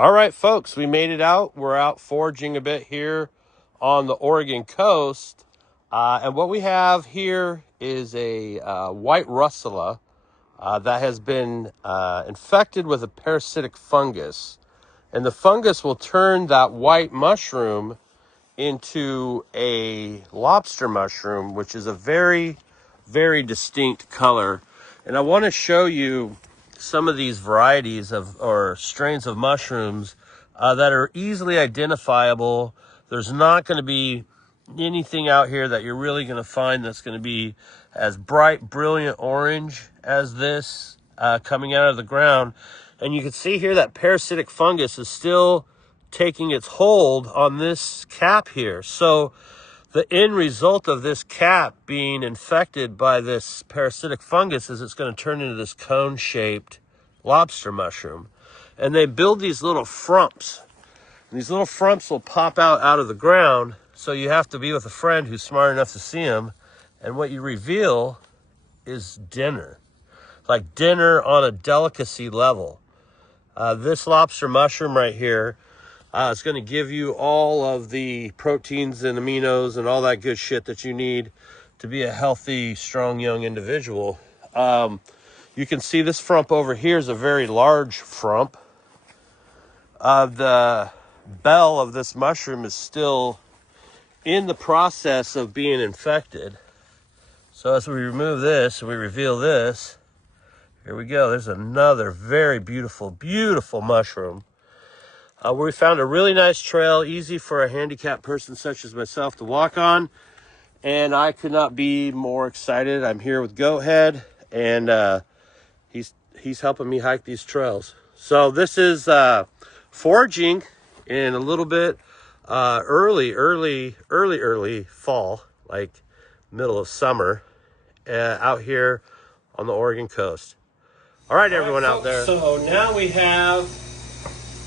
All right, folks, we made it out. We're out foraging a bit here on the Oregon coast. And what we have here is a white russula that has been infected with a parasitic fungus. And the fungus will turn that white mushroom into a lobster mushroom, which is a very, very distinct color. And I want to show you some of these varieties of or strains of mushrooms that are easily identifiable. There's not going to be anything out here that you're really going to find that's going to be as bright, brilliant orange as this coming out of the ground. And you can see here that parasitic fungus is still taking its hold on this cap here. So the end result of this cap being infected by this parasitic fungus is it's going to turn into this cone-shaped lobster mushroom. And they build these little frumps. And these little frumps will pop out of the ground, so you have to be with a friend who's smart enough to see them. And what you reveal is dinner. Like dinner on a delicacy level. This lobster mushroom right here, it's going to give you all of the proteins and aminos and all that good shit that you need to be a healthy, strong, young individual. You can see this frump over here is a very large frump. The bell of this mushroom is still in the process of being infected. So as we remove this and we reveal this, here we go. There's another very beautiful, beautiful mushroom. We found a really nice trail, easy for a handicapped person such as myself to walk on. And I could not be more excited. I'm here with GoatHead, and he's helping me hike these trails. So this is foraging in a little bit early fall, like middle of summer, out here on the Oregon coast. All right, everyone out there. So now we have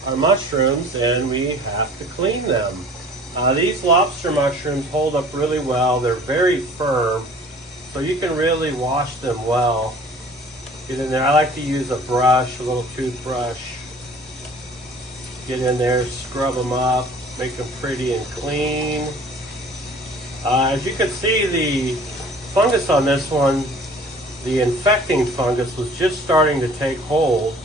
our mushrooms and we have to clean them. These lobster mushrooms hold up really well. They're very firm, so you can really wash them well. Get in there. I like to use a brush, a little toothbrush. Get in there, scrub them up, make them pretty and clean. As you can see, the fungus on this one, the infecting fungus, was just starting to take hold.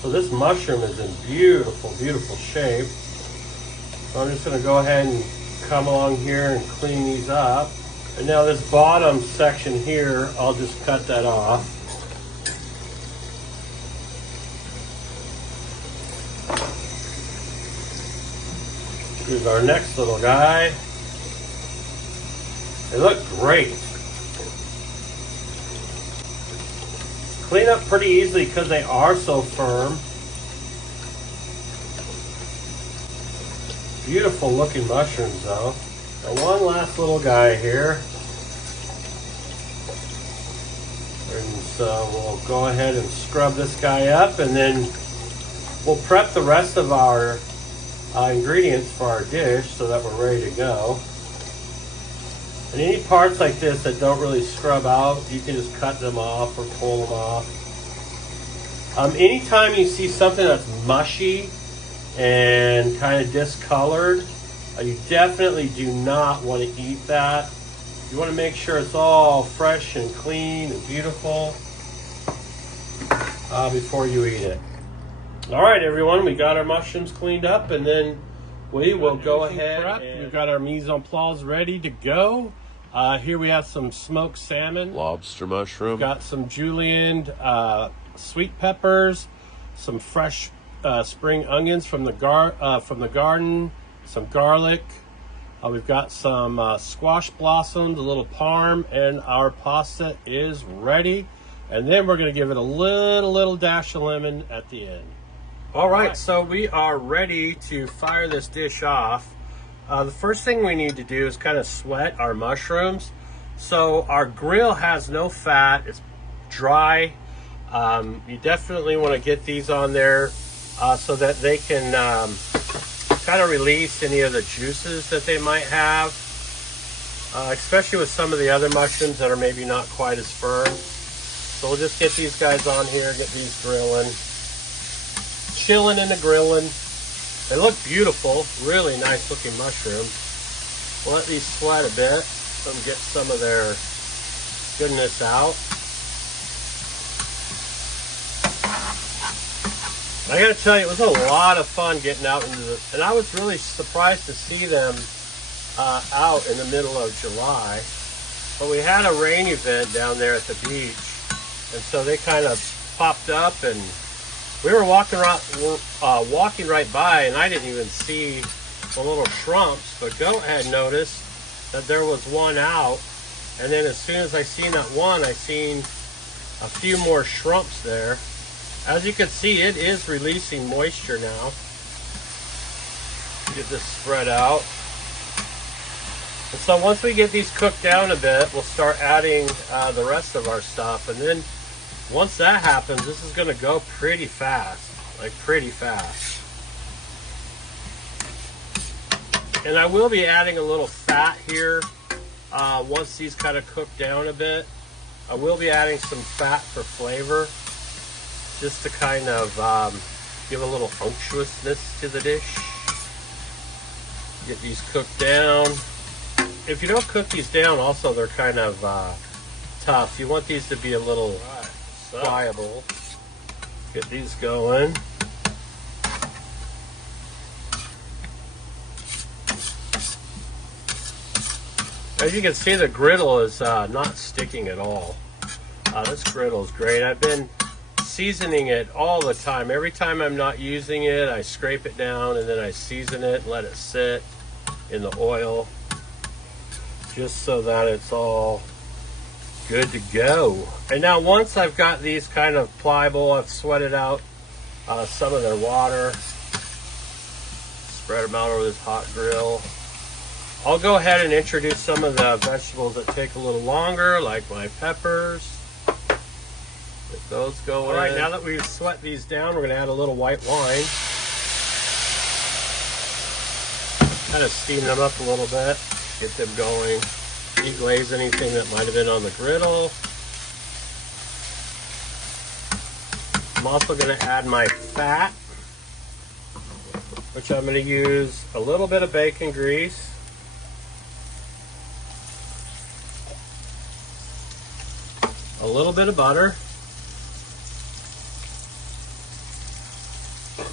So this mushroom is in beautiful, beautiful shape. So I'm just going to go ahead and come along here and clean these up. And now this bottom section here, I'll just cut that off. Here's our next little guy. They look great. Clean up pretty easily because they are so firm. Beautiful looking mushrooms though. And one last little guy here. And so we'll go ahead and scrub this guy up, and then we'll prep the rest of our ingredients for our dish so that we're ready to go. And any parts like this that don't really scrub out, you can just cut them off or pull them off. Anytime you see something that's mushy and kind of discolored, you definitely do not want to eat that. You want to make sure it's all fresh and clean and beautiful before you eat it. All right, everyone, we got our mushrooms cleaned up, and then we will go ahead. We've got our mise en place ready to go. Here we have some smoked salmon, lobster mushroom. We've got some julienned sweet peppers, some fresh spring onions from the garden, some garlic. We've got some squash blossoms, a little parm, and our pasta is ready. And then we're going to give it a little dash of lemon at the end. All right, so we are ready to fire this dish off. The first thing we need to do is kind of sweat our mushrooms. So our grill has no fat, it's dry. You definitely want to get these on there so that they can kind of release any of the juices that they might have, especially with some of the other mushrooms that are maybe not quite as firm. So we'll just get these guys on here, get these grilling. chilling in the grilling. They look beautiful, really nice looking mushrooms. We'll let these sweat a bit, let them get some of their goodness out. I gotta tell you, it was a lot of fun getting out into the, and I was really surprised to see them out in the middle of July. But we had a rain event down there at the beach, and so they kind of popped up, and we were walking right by, and I didn't even see the little shrimps, but GoatHead noticed that there was one out, and then as soon as I seen that one, I seen a few more shrimps there. As you can see, it is releasing moisture now. Get this spread out. And so once we get these cooked down a bit, we'll start adding the rest of our stuff. And then once that happens, this is gonna go pretty fast, like pretty fast. And I will be adding a little fat here once these kind of cook down a bit. I will be adding some fat for flavor, just to kind of give a little unctuousness to the dish. Get these cooked down. If you don't cook these down, also they're kind of tough. You want these to be a little pliable. Get these going. As you can see, the griddle is not sticking at all. This griddle is great. I've been seasoning it all the time. Every time I'm not using it, I scrape it down and then I season it and let it sit in the oil, just so that it's all good to go. And now once I've got these kind of pliable, I've sweated out some of their water, spread them out over this hot grill. I'll go ahead and introduce some of the vegetables that take a little longer, like my peppers. Get those going. All right, now that we've sweat these down, we're gonna add a little white wine. Kind of steam them up a little bit, get them going. Deglaze anything that might have been on the griddle. I'm also gonna add my fat, which I'm gonna use a little bit of bacon grease. A little bit of butter.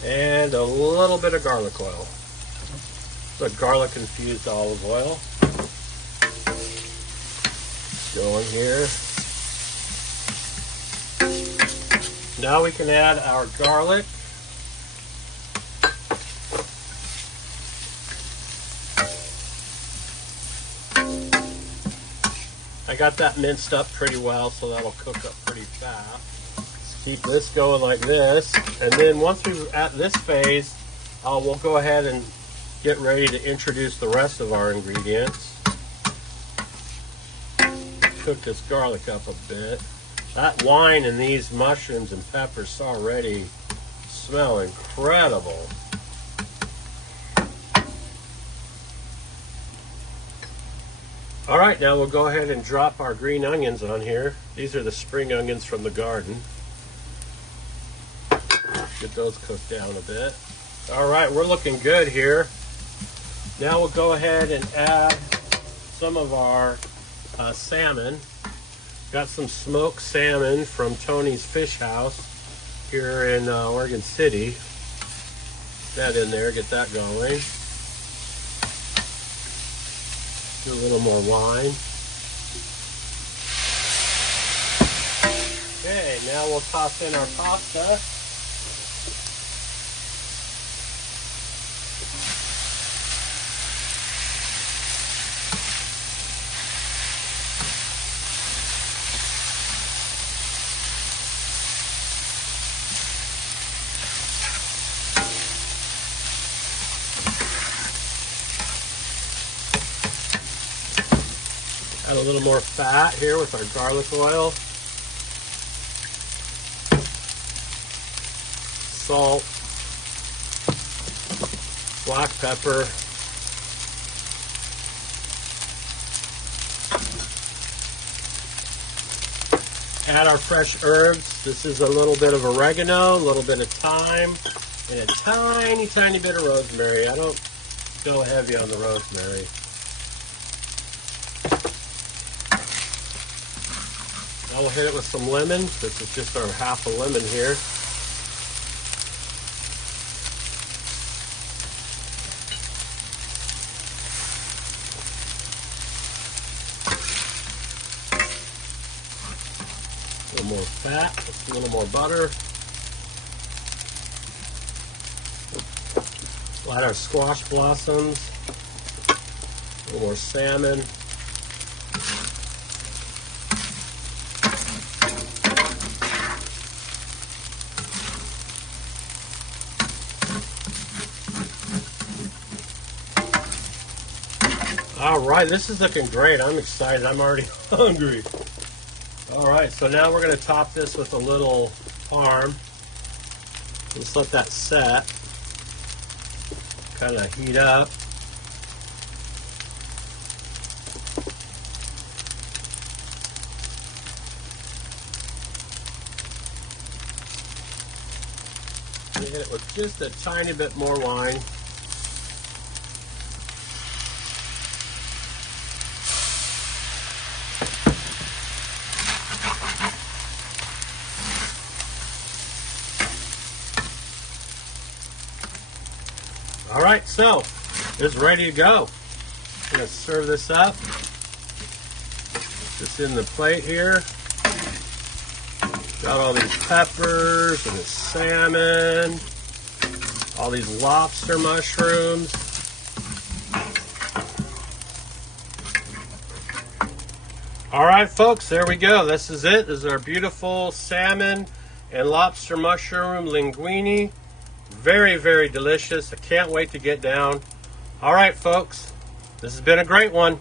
And a little bit of garlic oil. It's a garlic infused olive oil. Go in here. Now we can add our garlic. I got that minced up pretty well, so that'll cook up pretty fast. Keep this going like this, and then once we're at this phase, we'll go ahead and get ready to introduce the rest of our ingredients. Cook this garlic up a bit. That wine and these mushrooms and peppers already smell incredible. All right, now we'll go ahead and drop our green onions on here. These are the spring onions from the garden. Get those cooked down a bit. All right, we're looking good here. Now we'll go ahead and add some of our salmon. Got some smoked salmon from Tony's Fish House here in Oregon City. Get that in there, get that going. Do a little more wine. Okay, now we'll toss in our pasta. Add a little more fat here with our garlic oil. Salt. Black pepper. Add our fresh herbs. This is a little bit of oregano, a little bit of thyme, and a tiny, tiny bit of rosemary. I don't go heavy on the rosemary. Now we'll hit it with some lemon. This is just our half a lemon here. A little more fat, just a little more butter. We'll add our squash blossoms, a little more salmon. All right, this is looking great. I'm excited. I'm already hungry. All right, so now we're going to top this with a little parm. Just let that set. Kind of heat up. And hit it with just a tiny bit more wine. All right, so it's ready to go. I'm gonna serve this up. Just in the plate here. Got all these peppers and the salmon, all these lobster mushrooms. All right, folks, there we go. This is it. This is our beautiful salmon and lobster mushroom linguine. Very, very delicious. I can't wait to get down. All right, folks, this has been a great one.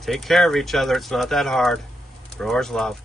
Take care of each other. It's not that hard. Growers love.